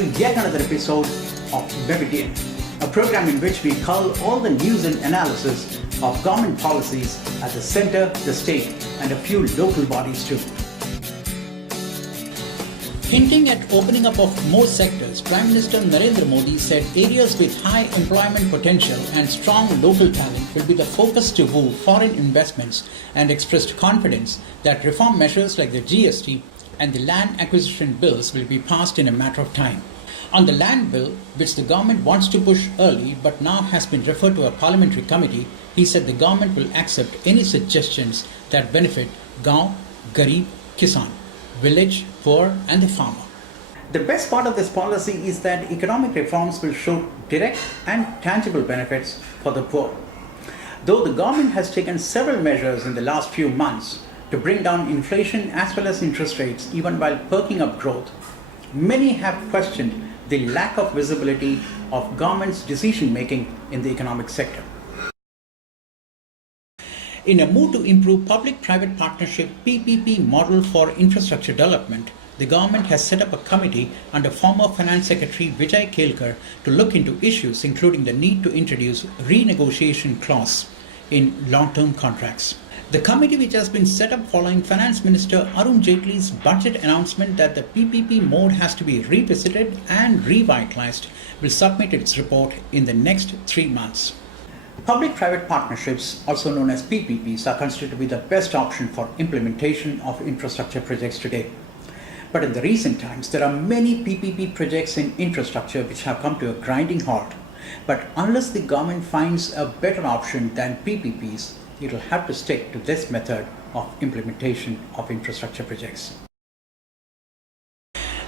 to yet another episode of Meridian, a program in which we cull all the news and analysis of government policies at the center, the state, and a few local bodies too. Hinting at opening up of more sectors, Prime Minister Narendra Modi said areas with high employment potential and strong local talent will be the focus to woo foreign investments, and expressed confidence that reform measures like the GST and the land acquisition bills will be passed in a matter of time. On the land bill, which the government wants to push early but now has been referred to a parliamentary committee, he said the government will accept any suggestions that benefit Gaon, Garib, Kisan, village, poor and the farmer. The best part of this policy is that economic reforms will show direct and tangible benefits for the poor. Though the government has taken several measures in the last few months to bring down inflation as well as interest rates even while perking up growth, many have questioned the lack of visibility of government's decision making in the economic sector. In a move to improve public-private partnership PPP model for infrastructure development, the government has set up a committee under former Finance Secretary Vijay Kelkar to look into issues including the need to introduce renegotiation clause in long-term contracts. The committee, which has been set up following Finance Minister Arun Jaitley's budget announcement that the PPP mode has to be revisited and revitalized, will submit its report in the next 3 months. Public-private partnerships, also known as PPPs, are considered to be the best option for implementation of infrastructure projects today. But in the recent times, there are many PPP projects in infrastructure which have come to a grinding halt. But unless the government finds a better option than PPPs, it will have to stick to this method of implementation of infrastructure projects.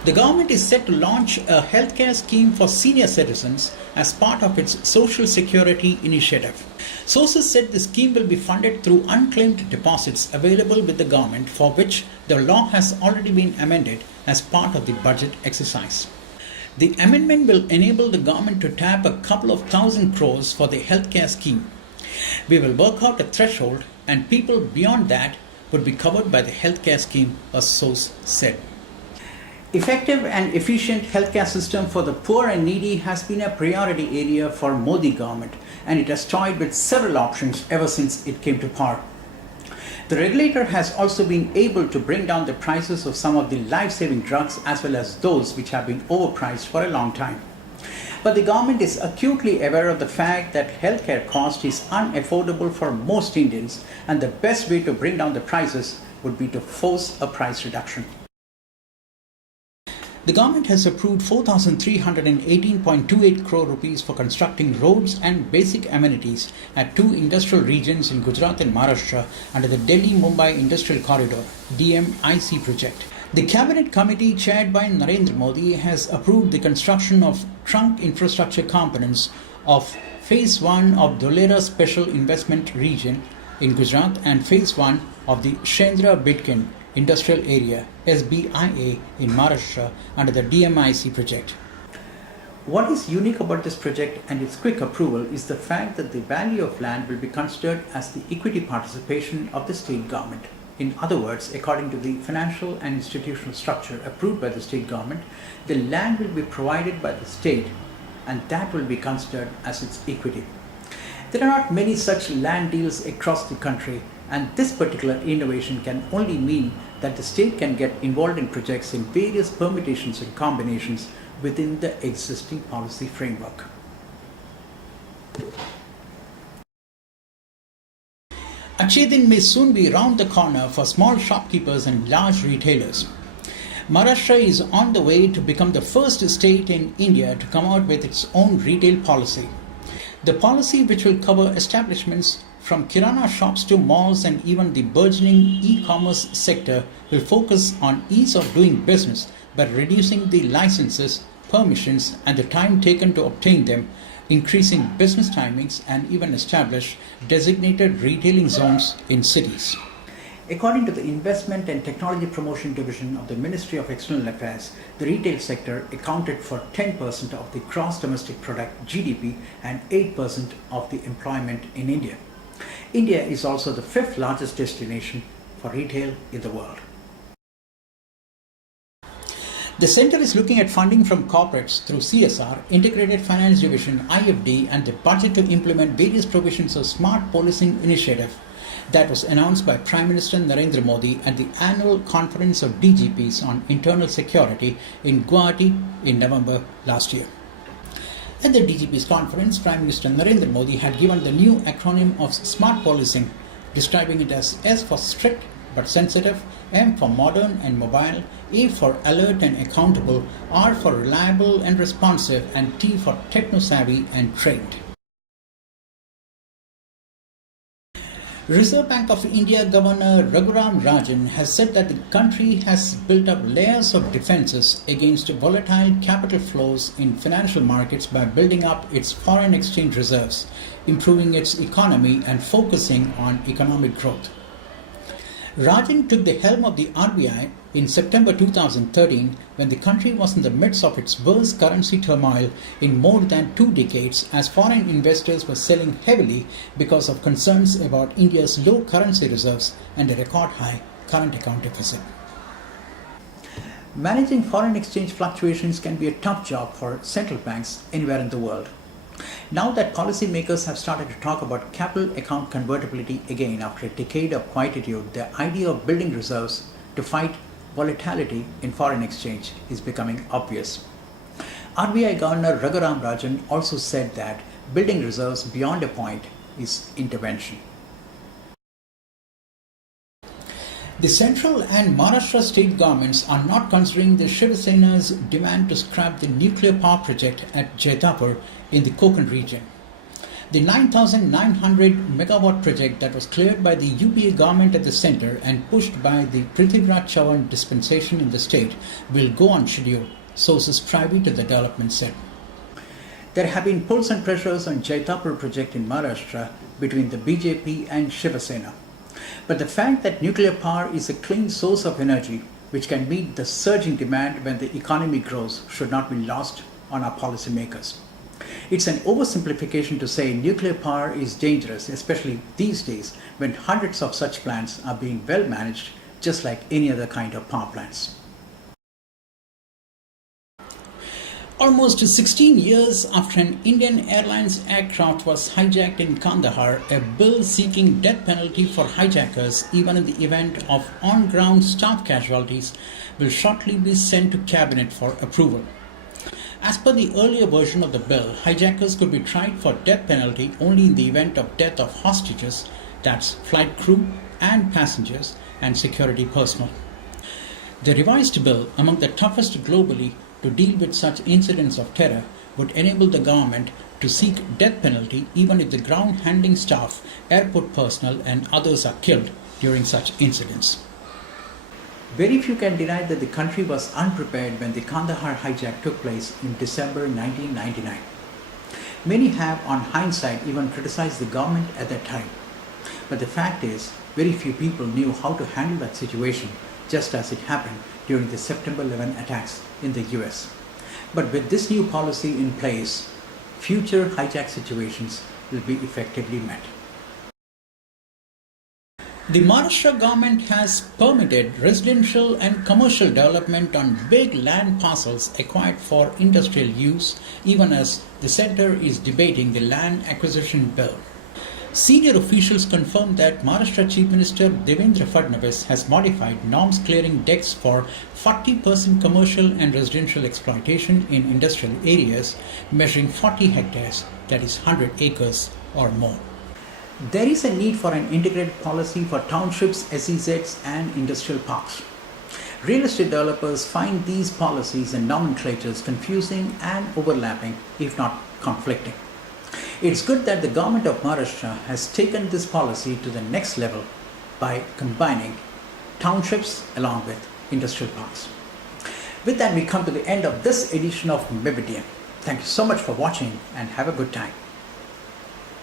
The government is set to launch a healthcare scheme for senior citizens as part of its Social Security initiative. Sources said the scheme will be funded through unclaimed deposits available with the government, for which the law has already been amended as part of the budget exercise. The amendment will enable the government to tap a couple of thousand crores for the healthcare scheme. We will work out a threshold and people beyond that would be covered by the healthcare scheme, a source said. Effective and efficient healthcare system for the poor and needy has been a priority area for Modi government, and it has toyed with several options ever since it came to power. The regulator has also been able to bring down the prices of some of the life-saving drugs as well as those which have been overpriced for a long time. But the government is acutely aware of the fact that healthcare cost is unaffordable for most Indians, and the best way to bring down the prices would be to force a price reduction. The government has approved 4,318.28 crore rupees for constructing roads and basic amenities at 2 industrial regions in Gujarat and Maharashtra under the Delhi-Mumbai Industrial Corridor DMIC project. The Cabinet Committee chaired by Narendra Modi has approved the construction of trunk infrastructure components of Phase 1 of Dholera Special Investment Region in Gujarat and Phase 1 of the Shendra-Bidkin Industrial Area SBIA in Maharashtra under the DMIC project. What is unique about this project and its quick approval is the fact that the value of land will be considered as the equity participation of the state government. In other words, according to the financial and institutional structure approved by the state government, the land will be provided by the state and that will be considered as its equity. There are not many such land deals across the country, and this particular innovation can only mean that the state can get involved in projects in various permutations and combinations within the existing policy framework. Achhe Din may soon be round the corner for small shopkeepers and large retailers. Maharashtra is on the way to become the first state in India to come out with its own retail policy. The policy, which will cover establishments from kirana shops to malls and even the burgeoning e-commerce sector, will focus on ease of doing business by reducing the licenses, permissions and the time taken to obtain them, increasing business timings and even establish designated retailing zones in cities. According to the Investment and Technology Promotion Division of the Ministry of External Affairs, the retail sector accounted for 10% of the gross domestic product GDP and 8% of the employment in India. India is also the 5th largest destination for retail in the world. The center is looking at funding from corporates through CSR, Integrated Finance Division (IFD), and the budget to implement various provisions of Smart Policing Initiative that was announced by Prime Minister Narendra Modi at the annual Conference of DGPs on Internal Security in Guwahati in November last year. At the DGP's conference, Prime Minister Narendra Modi had given the new acronym of Smart Policing, describing it as S for strict but sensitive, M for modern and mobile, A for alert and accountable, R for reliable and responsive, and T for techno-savvy and trained. Reserve Bank of India Governor Raghuram Rajan has said that the country has built up layers of defences against volatile capital flows in financial markets by building up its foreign exchange reserves, improving its economy and focusing on economic growth. Rajan took the helm of the RBI in September 2013 when the country was in the midst of its worst currency turmoil in more than 2 decades, as foreign investors were selling heavily because of concerns about India's low currency reserves and a record high current account deficit. Managing foreign exchange fluctuations can be a tough job for central banks anywhere in the world. Now that policymakers have started to talk about capital account convertibility again after a decade of quietude, the idea of building reserves to fight volatility in foreign exchange is becoming obvious. RBI Governor Raghuram Rajan also said that building reserves beyond a point is intervention. The central and Maharashtra state governments are not considering the Shiv Sena's demand to scrap the nuclear power project at Jaitapur in the Konkan region. The 9,900 megawatt project that was cleared by the UPA government at the centre and pushed by the Prithviraj Chavan dispensation in the state will go on schedule, sources privy to the development said. There have been pulls and pressures on Jaitapur project in Maharashtra between the BJP and Shiv Sena. But the fact that nuclear power is a clean source of energy which can meet the surging demand when the economy grows should not be lost on our policymakers. It's an oversimplification to say nuclear power is dangerous, especially these days when hundreds of such plants are being well managed just like any other kind of power plants. Almost 16 years after an Indian Airlines aircraft was hijacked in Kandahar, a bill seeking death penalty for hijackers, even in the event of on-ground staff casualties, will shortly be sent to Cabinet for approval. As per the earlier version of the bill, hijackers could be tried for death penalty only in the event of death of hostages, that's flight crew and passengers and security personnel. The revised bill, among the toughest globally to deal with such incidents of terror, would enable the government to seek death penalty even if the ground handling staff, airport personnel and others are killed during such incidents. Very few can deny that the country was unprepared when the Kandahar hijack took place in December 1999. Many have, on hindsight, even criticized the government at that time. But the fact is, very few people knew how to handle that situation, just as it happened during the September 11 attacks in the US. But with this new policy in place, future hijack situations will be effectively met. The Maharashtra government has permitted residential and commercial development on big land parcels acquired for industrial use, even as the centre is debating the land acquisition bill. Senior officials confirmed that Maharashtra Chief Minister Devendra Fadnavis has modified norms clearing decks for 40% commercial and residential exploitation in industrial areas measuring 40 hectares, that is 100 acres or more. There is a need for an integrated policy for townships, SEZs and industrial parks. Real estate developers find these policies and nomenclatures confusing and overlapping, if not conflicting. It's good that the government of Maharashtra has taken this policy to the next level by combining townships along with industrial parks. With that, we come to the end of this edition of Meridian. Thank you so much for watching and have a good time.